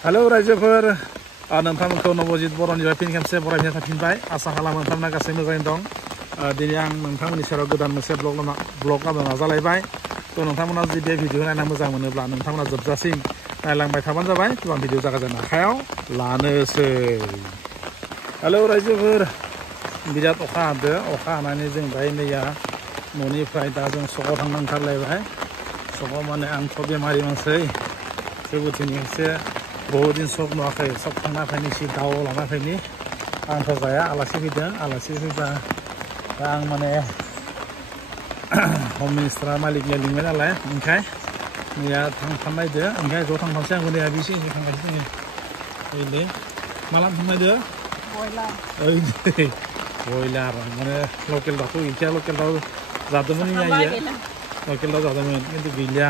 Hello रायजोफोर नोंथांमोनखौ नवजित बर'निफ्राय फिन खेबसे बरायनाय थाफिनबाय आसा खालामो नोंथांमोना गासै मोजाङैनो दं दिनै आं नोंथांमोननि सेराव गोदान मोनसे ब्लग लाबोनो नाजालायबाय थ' नोंथांमोना जुदि बे भिडिअ नायना मोजां मोनोब्ला नोंथांमोना जोबजासिम नायलांबाय थाबानो जाबाय थ' आं भिडिअ जागायजेननो आखायाव लानोसै हेलौ रायजोफोर बिराद अखा हादो अखा हानानै जों दायो मैया न'निफ्राय दा जों सकआव थांनो ओंखारलायबाय सकआव माने आंथ' बेमारि मानसि जेबोथिं एसे बहुत दिन सब नुवाखै सब थांना फैनोसै दाउ लाना फैनि आंथ' जाया आलासि फैदों आलासि फैबा दा आं माने हम मिनिस्टारा मालिकनिया लिंबाय नालाय ओंखाय मैया थांफानायदो ओंखाय ज' थांफानोसै आंबो नै बिसि थांगासिनो दोङो ओइलै माला थांनायदो बयलार माने लकेल दाउथ' गैखाया लकेल दाउ जादोंमोन मैया लकेल दाउ जादोंमोन खिन्थु गैलिया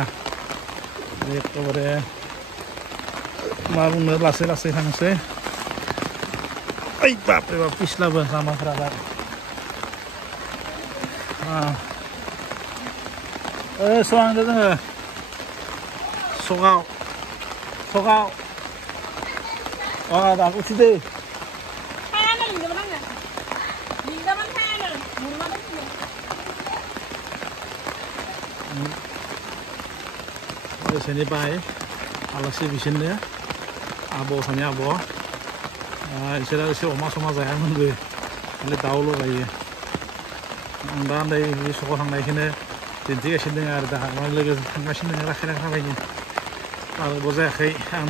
एखेबारे मा बुंनो लासै लासै थांसै ओइ बापरे बाप पिछलाबो लामाफोरा दा सगांदो जोङो सगाव दा उथिदो एसेनि बाय आलासि बिसोरनो आब' सानै आब' बिसोरो एसे अमा समा जायामोनबो खालि दाउल' जायो आं दा नै बे सकाव थांनायखौनो दिन्थिगासिनो दङ आरो दा माने लोगो थांगासिनो दङ लाखै लाखै थाबायनो बाराबो जायाखै आं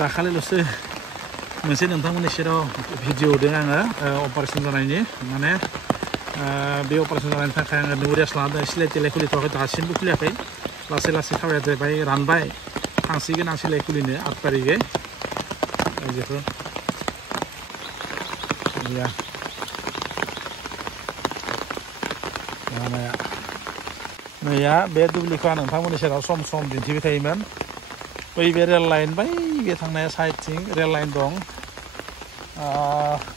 दाखालिल'सो मोनसे नोंथांमोननि सेराव भिडिअ होदों आङो अपारेसन जानायनि माने बे अपारेसन जानायनि थाखाय आङो न'आव रेस्ट लाना दं सिलाय तिलाय खुलिथ'वाखै दासिमबो खुलियाखै लासै लासै थाबायबाय रानबाय थांसिगोन आं सिलाय खुलिनो 8 तारिखै रायजोफोर गैया मैया बे दुब्लिखौ आं नोंथांमोननि सेराव सम सम दिन्थिबाय थायोमोन बै बे रेल लाइन बै बे थांनाय साइडथिं रेल लाइन दं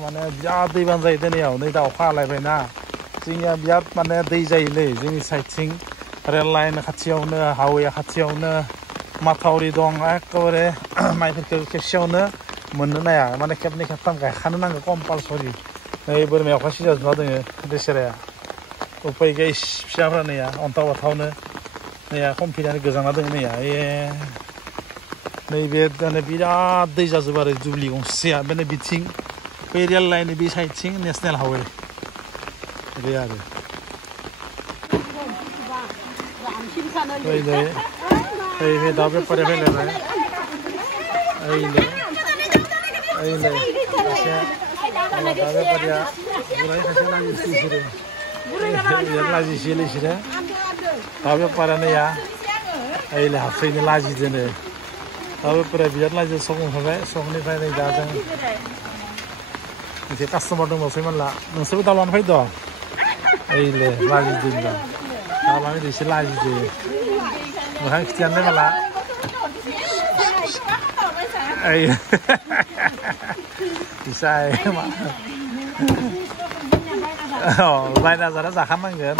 माने बिराद दैबाना जायो दिनैयाव नै दा अखा हालायबायना जोंनिया बिराद माने दै जायोलै जोंनि साइडथिं रेल लाइन खाथियावनो हावेया खाथियावनो माथावरि दं एखेबारे माइफोरखौ खेबसेयावनो मोननो नाया माने खेबनै खेबथाम गायखानो नांगौ कम्पालसरि नै बोरमाया अखा सिजाजोबना दोङो बेसेराया उपाय गैया फिसाफ्रा नैया अन्थाव बाथावनो नैया कमफिनानै गोजांना दङ नैया नैबे माने बिराद दै जाजोबो आरो दुब्लि गंसेया माने बिथिं बे रेल लाइन बे साइडथिं नेसनेल हावे बे आरो बे दाउ बेपारि फैलायबाय दाउ बेपारिया बुराय खायसे लाजिसै बिसोरो लाजिसैलै बिसोरो दाउ बेपारा नैया ओइलै हाबफैनो लाजिदोनो दाउ बेपारिया बिराद लाजिदों सक मोनफैबाय सकनिफ्राय नै दा जों मोनसे कास्टमार दंबावसै मानला नोंसोरबो दाउ लानो फैद' ओइलै लाजिदों दा दाउ लानो एसे लाजिदों मोखां खिथियानो माला ओइ बिसाय बायना जाना जाखानांगोन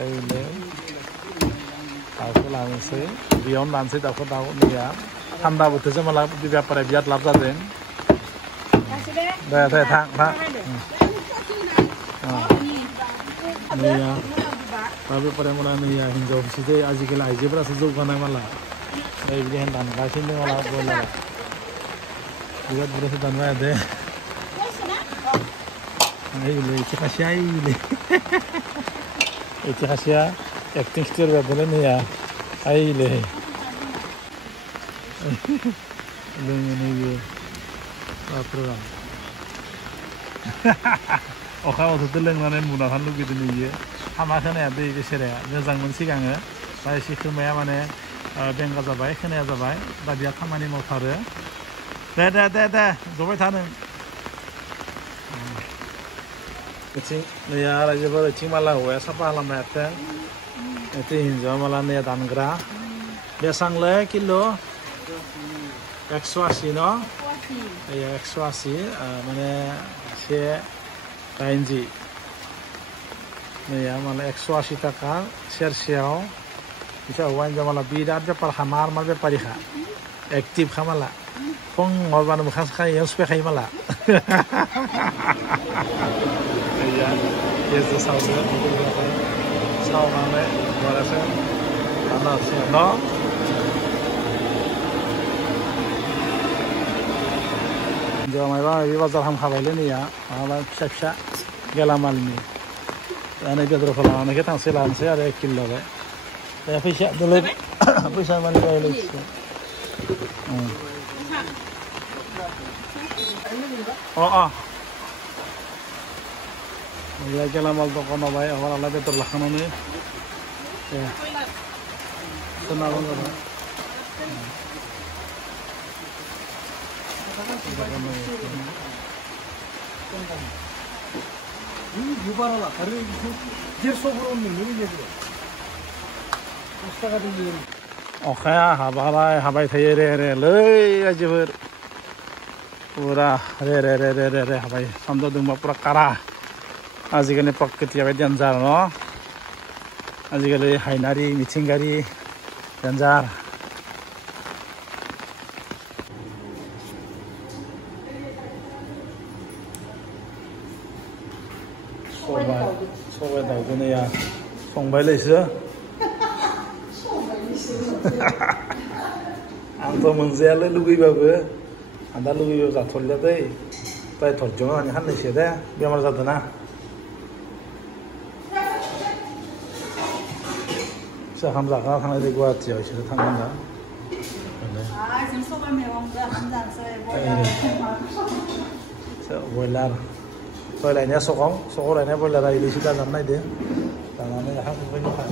ओइलै दाउखौ लानोसै बेयावनो लानोसै दाउखौ दाउ नैया थान्दा बोथोरसो माला बेपारा बिराद लाब जादों दे थां नैया दाउ बेपारिया माला नैया हिन्जाव फिसिदो आजिखालि आइजोफोरासो जौगानाय माला नै बिदि दानगासिनो दं माला बयलारा बिराद बुरजासो दानबाय दे ओइलै एसे खासेया एसे खासेया एक्टिं स्टिल जादोंलै नैया ओइलै लोङो नैबो बापरे अखा बोथोरजों लोंनानै मुना थानो लुगैदों नैयो हामा खोनाया दै बेसेराया मोजांमोन सिगाङो दा एसे खोमाया माने बेंगा जाबाय खोनाया जाबाय दा बिहा खामानि मावथारो दे जबाय था नों बिथिं नैया रायजोफोर बिथिं माला हौवाया साफा खालामबाय हाथों बिथिं हिन्जावा माला नैया दानग्रा बेसांलै किल' 180 न' 180 माने 180 नैया माने 180 टाका सेरसेयाव bisa wain jamalah bidat be par hamar mar be pariha active खामाला फुं माबानो मोखां साखायाव सुफायखायो माला गेजेर सावसो सावनानै माबासो दानासो न' जोंहा माबा माबि बाजार हामखाबायलै नैया माबा फिसा फिसा गेलामालनि दा नै बेदरखौ लानानैखौ लानोसै आरो 1 किल' लाबाय दा फैसा दोलै फैसा मानि बायलायसिगोन ya गेलामाल दखान होबाय अबारालाय बेदर लाखानानै दे सोनाबो जाबाय 유발하라 다른 150으로 먹는 얘기죠. 스타가 되는 अखाया हाबाय थायो रे लै रायजोफोर पुरा रे हाबाय सान्दुं दुंबा पुरा कारा आजिखालि प्रकृतिया बायदि डेन्जार न आजिखालि हायनारि मिथिंगारि डेन्जार सबाय दाउजोंया संबायलायसो आंथ' मोनजायालै लुगैबाबो आं दा लुगैबाबो जाथ'लिया दै प्राय धर्ज' होनानै हाननोसै दे बेमार जादोंना फिसा खाम जाखाना थांनाय दै गुवाहाटियाव इसोरो थांगोन दा बयलार दहाय लायनाया सकाव लायनाया बयलारा इलिसो दा जानो नायदो जानानै हाबबाय दखा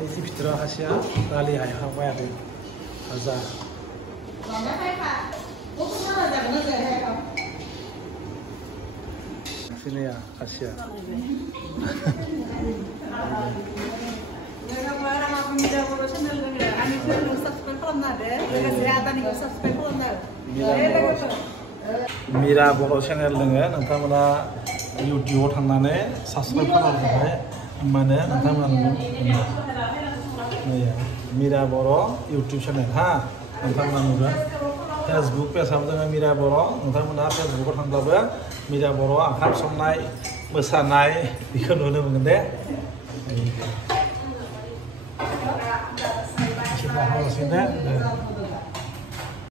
isi bicara hasilnya kali hai apa ya deh aja sini ya hasil Mira Boro channel doङो नोंथांमोना YouTube आव थांनानै subscribe खालामनो थाखाय होमबानो नोंथांमोना Mira Boro YouTube channel ha नोंथांमोना नुगोन Facebook page आव दोङो Mira Boro नोंथांमोना Facebook आव थांब्लाबो Mira Boro ओंखाम संनाय मोसानाय बेखौ नुनो मोनगोन दे kita harus ini